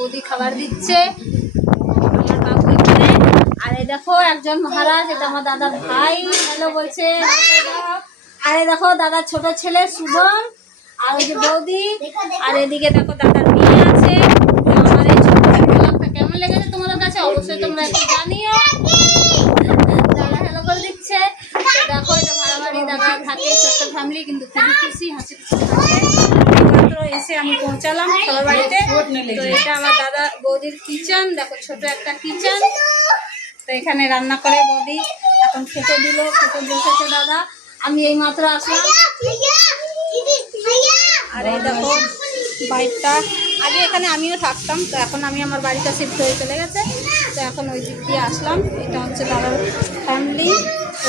বৌদি খাবার দিচ্ছে আমার বাবু এখানে। আর এই দেখো একজন মহারাজ, এটা আমার দাদার ভাই, হ্যালো বলছে। আর এই দেখো দাদার ছোট ছেলে শুভম, আর ওই যে বৌদি, আর এদিকে দেখো দাদার মেয়ে আছে। আমার এই ছোট ব্লগটা কেমন লেগেছে তোমাদের কাছে অবশ্যই তোমরা একটু জানিও। দাদা হ্যালো করে দিচ্ছে। তো দেখো এটা ভাড়া বাড়ি, দাদা থাকে, ছোট্ট ফ্যামিলি, কিন্তু খুবই খুশি, হাসি খুশি থাকে। মাত্র এসে আমি পৌঁছালাম সবার বাড়িতে। তো এটা আমার দাদা বৌদির কিচেন, দেখো ছোট একটা কিচেন। তো এখানে রান্না করে বৌদি, এখন খেতে দিল, খেতে বসেছে দাদা। আমি এই মাত্র আসলাম। আর এই দেখো বাড়িটা, আগে এখানে আমিও থাকতাম, তো এখন আমি আমার বাড়িটা শিফট হয়ে চলে গেছে। তো এখন ওই দিক দিয়ে আসলাম। এটা হচ্ছে দাদার ফ্যামিলি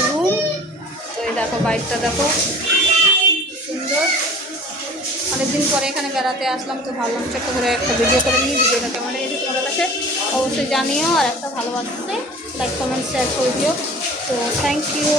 রুম। তো এই দেখো বাড়িটা দেখো সুন্দর। অনেকদিন পরে এখানে বেড়াতে আসলাম, তো ভাবলাম ছোট্ট করে একটা ভিডিও করে নিই। ভিডিওটা কেমন লেগেছে তোমাদের কাছে অবশ্যই জানিও, আর একটা ভালোবাসতে লাইক কমেন্ট শেয়ার করে দিও। তো থ্যাংক ইউ।